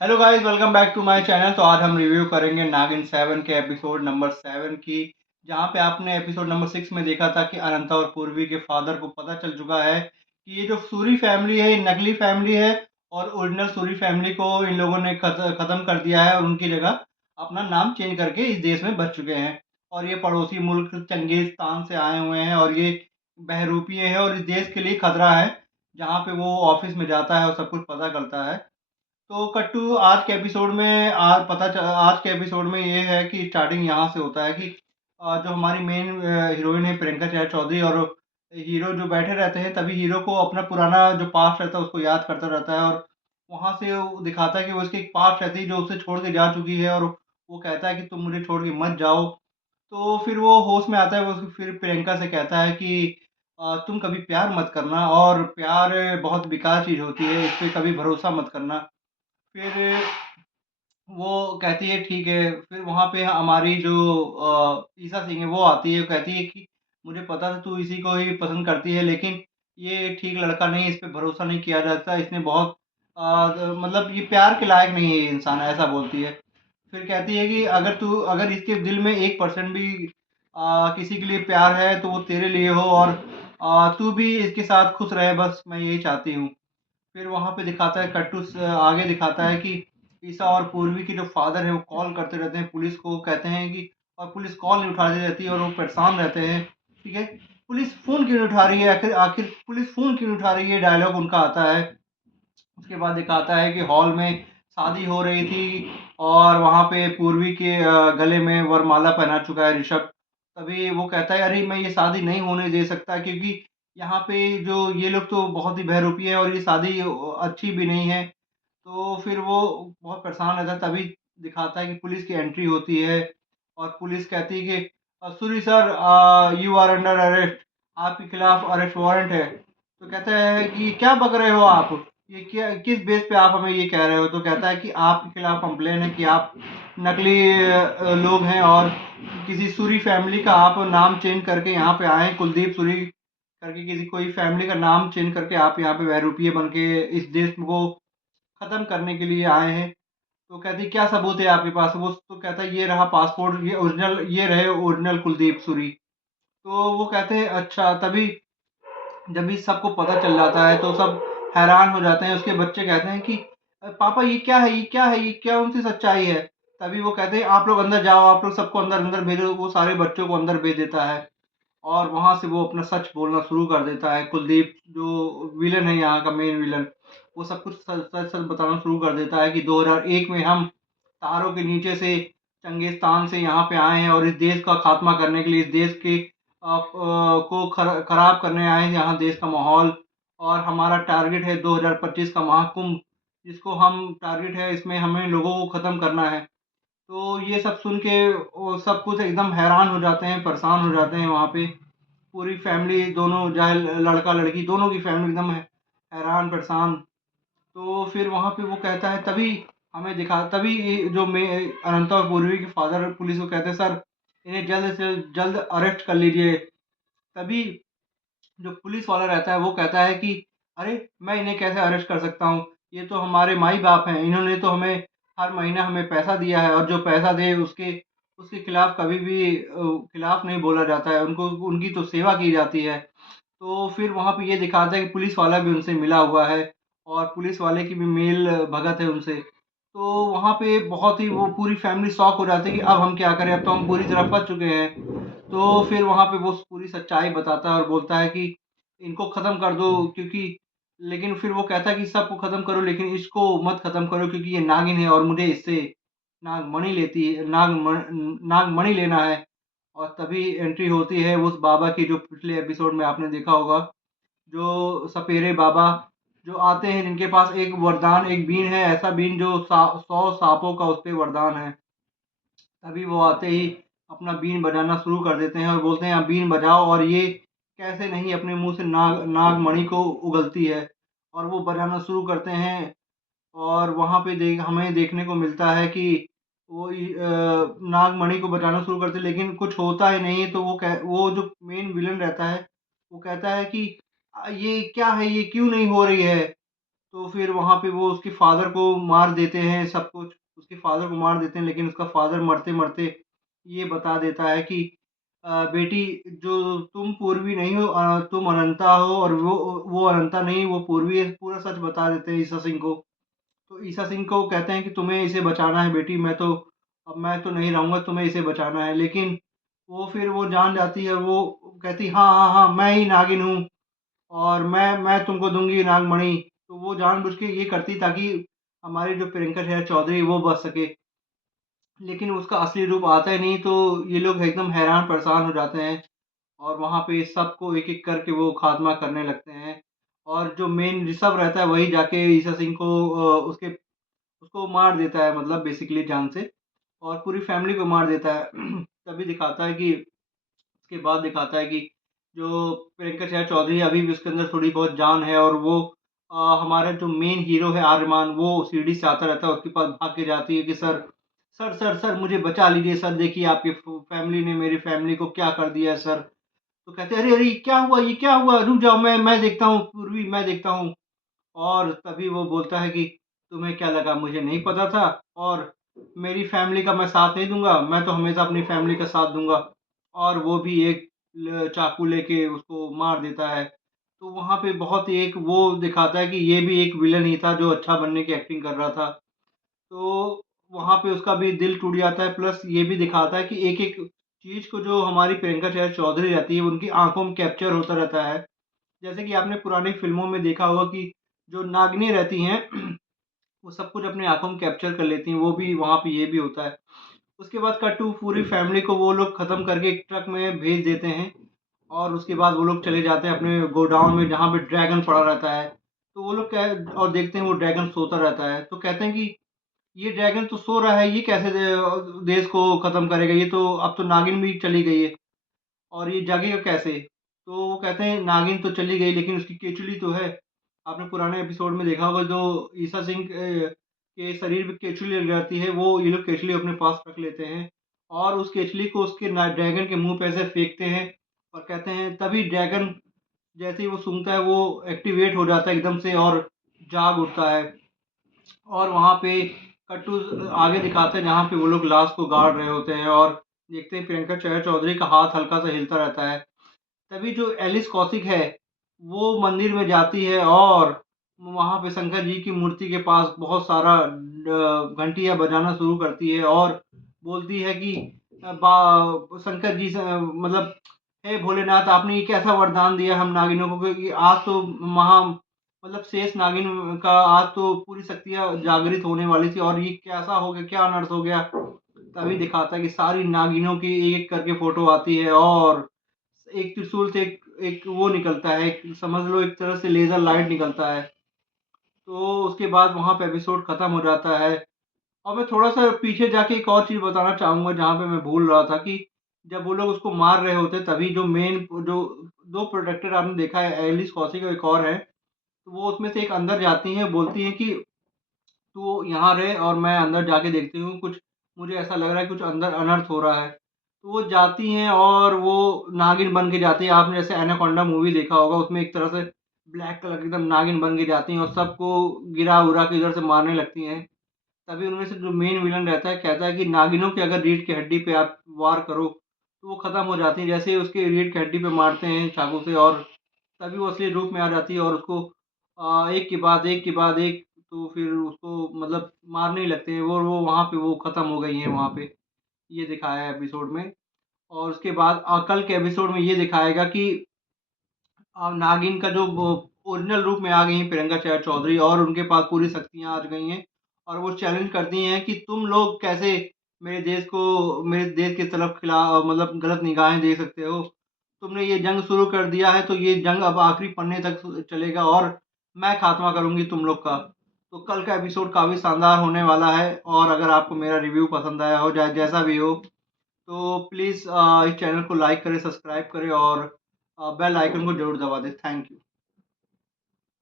Hello guys, welcome back to my channel. तो आज हम रिव्यू करेंगे नागिन 7 के एपिसोड नंबर 7 की। जहां पे आपने एपिसोड नंबर 6 में देखा था कि अनंता और पूर्वी के फादर को पता चल चुका है कि ये जो सूरी फैमिली है ये नकली फैमिली है और ओरिजिनल सूरी फैमिली को इन लोगों ने ख़त्म कर दिया है और उनकी जगह अपना नाम चेंज करके इस देश में बस चुके हैं। और ये पड़ोसी मुल्क चंगेज़स्तान से आए हुए हैं और ये बहरूपीय है और इस देश के लिए खतरा है। जहाँ पे वो ऑफिस में जाता है और सब कुछ पता करता है। तो कट्टू आज के एपिसोड में आज के एपिसोड में ये है कि स्टार्टिंग यहाँ से होता है कि जो हमारी मेन हीरोइन है प्रियंका चैन चौधरी और हीरो जो बैठे रहते हैं, तभी हीरो को अपना पुराना जो पास्ट रहता है उसको याद करता रहता है और वहाँ से वो दिखाता है कि वो उसकी एक पास्ट रहती है जो उसे छोड़ के जा चुकी है और वो कहता है कि तुम मुझे छोड़ के मत जाओ। तो फिर वो होश में आता है, वो फिर प्रियंका से कहता है कि तुम कभी प्यार मत करना और प्यार बहुत बेकार चीज़ होती है, इस पे कभी भरोसा मत करना। फिर वो कहती है ठीक है। फिर वहाँ पे हमारी जो ईसा सिंह है वो आती है, कहती है कि मुझे पता था तू इसी को ही पसंद करती है, लेकिन ये ठीक लड़का नहीं, इस पे भरोसा नहीं किया जाता, इसने बहुत मतलब ये प्यार के लायक नहीं है ये इंसान, ऐसा बोलती है। फिर कहती है कि अगर इसके दिल में 1% भी किसी के लिए प्यार है तो वो तेरे लिए हो और तू भी इसके साथ खुश रहे, बस मैं यही चाहती हूँ। फिर वहाँ पे दिखाता है आगे दिखाता है कि ईसा और पूर्वी के जो फादर है वो कॉल करते रहते हैं पुलिस को, कहते हैं कि और पुलिस कॉल नहीं उठाती रहती है और वो परेशान रहते हैं। ठीक है, पुलिस फ़ोन क्यों नहीं उठा रही है, आखिर आखिर पुलिस फ़ोन क्यों नहीं उठा रही है, डायलॉग उनका आता है। उसके बाद दिखाता है कि हॉल में शादी हो रही थी और वहाँ पे पूर्वी के गले में वरमाला पहना चुका है ऋषभ। तभी वो कहता है अरे मैं ये शादी नहीं होने दे सकता, क्योंकि यहाँ पे जो ये लोग तो बहुत ही बहरूपी है और ये शादी अच्छी भी नहीं है। तो फिर वो बहुत परेशान रहता है, तभी दिखाता है कि पुलिस की एंट्री होती है और पुलिस कहती है कि Suri sir, you are under arrest, आपके खिलाफ अरेस्ट वारंट है। तो कहता है कि क्या बक रहे हो आप, ये क्या, किस बेस पे आप हमें ये कह रहे हो। तो कहता है कि आपके खिलाफ कंप्लेन है कि आप नकली लोग हैं और किसी सूरी फैमिली का आप नाम चेंज करके यहाँ पे आए हैं, कुलदीप सूरी करके किसी कोई फैमिली का नाम चेंज करके आप यहाँ पे बहरूपीय बन के इस देश को ख़त्म करने के लिए आए हैं। तो कहती क्या सबूत है आपके पास, वो तो कहता है ये रहा पासपोर्ट, ये ओरिजिनल, ये रहे ओरिजिनल कुलदीप सूरी। तो वो कहते हैं अच्छा। तभी जब भी सबको पता चल जाता है तो सब हैरान हो जाते हैं। उसके बच्चे कहते हैं कि पापा ये क्या है, ये क्या है, ये क्या उनकी सच्चाई है। तभी वो कहते हैं आप लोग अंदर जाओ, आप लोग सबको अंदर अंदर भेजो। वो सारे बच्चों को अंदर भेज देता है और वहाँ से वो अपना सच बोलना शुरू कर देता है। कुलदीप जो विलन है यहाँ का मेन विलन, वो सब कुछ सच सच सच बताना शुरू कर देता है कि 2001 में हम तारों के नीचे से चंगेज़स्तान से यहाँ पे आए हैं और इस देश का खात्मा करने के लिए, इस देश के को खराब करने आए हैं यहाँ देश का माहौल। और हमारा टारगेट है 2025 का महाकुंभ, जिसको हम टारगेट है, इसमें हमें लोगों को ख़त्म करना है। तो ये सब सुन के वो सब कुछ एकदम हैरान हो जाते हैं, परेशान हो जाते हैं वहाँ पे। पूरी फैमिली, दोनों चाहे लड़का लड़की दोनों की फैमिली एकदम हैरान परेशान। तो फिर वहाँ पे वो कहता है, तभी ये जो मैं अनंता और पूर्वी के फादर पुलिस को कहते हैं सर इन्हें जल्द से जल्द अरेस्ट कर लीजिए। तभी जो पुलिस वाला रहता है वो कहता है कि अरे मैं इन्हें कैसे अरेस्ट कर सकता हूँ, ये तो हमारे माई बाप हैं, इन्होंने तो हमें हर महीना हमें पैसा दिया है और जो पैसा दे उसके उसके खिलाफ कभी भी खिलाफ नहीं बोला जाता है, उनको उनकी तो सेवा की जाती है। तो फिर वहाँ पे ये दिखाता है कि पुलिस वाला भी उनसे मिला हुआ है और पुलिस वाले की भी मेल भगत है उनसे। तो वहाँ पे बहुत ही वो पूरी फैमिली शॉक हो जाती है कि अब हम क्या करें, अब तो हम पूरी तरह फँस चुके हैं। तो फिर वहाँ पे वो पूरी सच्चाई बताता है और बोलता है कि इनको ख़त्म कर दो, क्योंकि लेकिन फिर वो कहता है कि सबको ख़त्म करो लेकिन इसको मत ख़त्म करो, क्योंकि ये नागिन है और मुझे इससे नागमणि लेना है। और तभी एंट्री होती है उस बाबा की जो पिछले एपिसोड में आपने देखा होगा, जो सपेरे बाबा जो आते हैं, जिनके पास एक वरदान, एक बीन है, ऐसा बीन जो 100 सांपों का उस पे वरदान है। तभी वो आते ही अपना बीन बजाना शुरू कर देते हैं और बोलते हैं आप बीन बजाओ, और ये कैसे नहीं अपने मुँह से नागमणि को उगलती है और वो बजाना शुरू करते हैं। और वहाँ पे हमें देखने को मिलता है कि नागमणि को बजाना शुरू करते हैं लेकिन कुछ होता ही नहीं। तो वो जो मेन विलन रहता है वो कहता है कि ये क्या है, ये क्यों नहीं हो रही है। तो फिर वहाँ पे वो उसके फादर को मार देते हैं, सब कुछ उसके फादर को मार देते हैं, लेकिन उसका फादर मरते-मरते ये बता देता है कि बेटी, जो तुम पूर्वी नहीं हो, तुम अनंता हो, और वो अनंता नहीं, वो पूर्वी है। पूरा सच बता देते हैं ईसा सिंह को। तो ईसा सिंह को कहते हैं कि तुम्हें इसे बचाना है बेटी, मैं तो नहीं रहूँगा, तुम्हें इसे बचाना है। लेकिन वो जान जाती है, और वो कहती, हाँ, हाँ, हाँ, मैं ही नागिन हूँ, और मैं तुमको दूँगी नागमणि। तो वो जानबूझ के ये करती ताकि हमारी जो प्रियंका चैधरी चौधरी वो बच सके। लेकिन उसका असली रूप आता ही नहीं, तो ये लोग एकदम हैरान परेशान हो जाते हैं, और वहाँ पे सबको एक-एक करके वो खात्मा करने लगते हैं। और जो मेन ऋषभ रहता है वही जाके ईसा सिंह को उसको मार देता है, मतलब बेसिकली जान से, और पूरी फैमिली को मार देता है। तभी दिखाता है कि उसके बाद दिखाता है कि जो प्रियंका चैधरी चौधरी है, अभी भी उसके अंदर थोड़ी बहुत जान है, और वो हमारा जो मेन हीरो है आर्यमान, वो सीढ़ी से आता रहता है, उसके पास भाग के जाती है कि सर, सर, सर, सर, मुझे बचा लीजिए सर, देखिए आपकी फैमिली ने मेरी फैमिली को क्या कर दिया है सर। तो कहते हैं, अरे अरे क्या हुआ, ये क्या हुआ, रुक जाओ, मैं देखता हूँ पूर्वी, मैं देखता हूँ। और तभी वो बोलता है कि तुम्हें क्या लगा मुझे नहीं पता था, और मेरी फैमिली का मैं साथ नहीं दूँगा, मैं तो हमेशा अपनी फैमिली का साथ दूँगा। और वो भी एक चाकू लेके उसको मार देता है। तो वहाँ पे बहुत ही एक वो दिखाता है कि ये भी एक विलन ही था जो अच्छा बनने की एक्टिंग कर रहा था। तो वहाँ पे उसका भी दिल टूट जाता है, प्लस ये भी दिखाता है कि एक-एक चीज़ को जो हमारी प्रियंका चैधरी चौधरी रहती है, उनकी आँखों में कैप्चर होता रहता है। जैसे कि आपने पुरानी फ़िल्मों में देखा होगा कि जो नागिनें रहती हैं, वो सब कुछ अपनी आँखों में कैप्चर कर लेती हैं, वो भी वहाँ पे ये भी होता है। उसके बाद कट टू पूरी फैमिली को वो लोग ख़त्म करके एक ट्रक में भेज देते हैं, और उसके बाद वो लोग चले जाते हैं अपने गोडाउन में जहाँ पे ड्रैगन पड़ा रहता है। तो वो लोग क्या है, और देखते हैं वो ड्रैगन सोता रहता है, तो कहते हैं कि ये ड्रैगन तो सो रहा है, ये कैसे देश को ख़त्म करेगा? ये तो अब तो नागिन भी चली गई है, और ये जागेगा कैसे? तो वो कहते हैं नागिन तो चली गई, लेकिन उसकी केचुली तो है। आपने पुराने एपिसोड में देखा होगा, जो ईसा सिंह के शरीर पे केचुली लग जाती है, वो ये लोग केचुली अपने पास रख लेते हैं, और उस केचुली को उसके ना ड्रैगन के मुँह पे ऐसे फेंकते हैं, और कहते हैं तभी ड्रैगन जैसे ही वो सूंघता है, वो एक्टिवेट हो जाता है एकदम से, और जाग उठता है। और वहाँ पे कट्टू आगे दिखाते हैं जहाँ पे वो लोग लाश को गाड़ रहे होते हैं, और देखते हैं प्रियंका चौधरी का हाथ हल्का सा हिलता रहता है। तभी जो एलिस कौशिक है, वो मंदिर में जाती है, और वहाँ पे शंकर जी की मूर्ति के पास बहुत सारा घंटियाँ बजाना शुरू करती है, और बोलती है कि शंकर जी से, मतलब, हे भोलेनाथ, आपने ये कैसा वरदान दिया हम नागिनों को कि आज तो महा मतलब शेष नागिन का आज तो पूरी शक्तियाँ जागृत होने वाली थी, और ये कैसा हो गया, क्या अनर्थ हो गया। तभी दिखाता है कि सारी नागिनों की एक एक करके फोटो आती है, और एक त्रिशूल से एक एक वो निकलता है, एक समझ लो एक तरह से लेज़र लाइट निकलता है। तो उसके बाद वहाँ पे एपिसोड खत्म हो जाता है। और मैं थोड़ा-सा पीछे जाके एक और चीज़ बताना चाहूँगा जहाँ पे मैं भूल रहा था कि जब वो लोग उसको मार रहे होते, तभी जो मेन जो 2 प्रोटेक्टर आपने देखा है, एलिस कौशिक और एक और है, तो वो उसमें से एक अंदर जाती हैं, बोलती हैं कि तू यहाँ रहे और मैं अंदर जाके देखती हूँ, कुछ मुझे ऐसा लग रहा है कुछ अंदर अनर्थ हो रहा है। तो वो जाती हैं, और वो नागिन बन के जाती हैं। आपने जैसे एनाकोंडा मूवी देखा होगा, उसमें एक तरह से ब्लैक कलर की एकदम नागिन बन के जाती हैं, और सबको गिरा-उरा के इधर से मारने लगती हैं। तभी उनमें से जो मेन विलन रहता है, कहता है कि नागिनों की अगर रीढ़ की हड्डी पे आप वार करो, तो वो खत्म हो जाती है। जैसे ही उसकी रीढ़ की हड्डी पे मारते हैं चाकू से, और तभी वो असली रूप में आ जाती है, और उसको एक के बाद एक के बाद एक, तो फिर उसको मतलब मारने ही लगते हैं। वो वहाँ पे वो खत्म हो गई हैं वहाँ पे, ये दिखाया है एपिसोड में। और उसके बाद कल के एपिसोड में ये दिखाएगा कि नागिन का जो वो ओरिजिनल रूप में आ गई हैं प्रियंका चौधरी, और उनके पास पूरी शक्तियाँ आ गई हैं, और वो चैलेंज करती हैं कि तुम लोग कैसे मेरे देश की तरफ मतलब गलत निगाहें दे सकते हो। तुमने ये जंग शुरू कर दिया है, तो ये जंग अब आखिरी पन्ने तक चलेगा, और मैं खात्मा करूँगी तुम लोग का। तो कल का एपिसोड काफ़ी शानदार होने वाला है, और अगर आपको मेरा रिव्यू पसंद आया हो, चाहे जैसा भी हो, तो प्लीज़ इस चैनल को लाइक करें, सब्सक्राइब करें, और बेल आइकन को ज़रूर दबा दें। Thank you.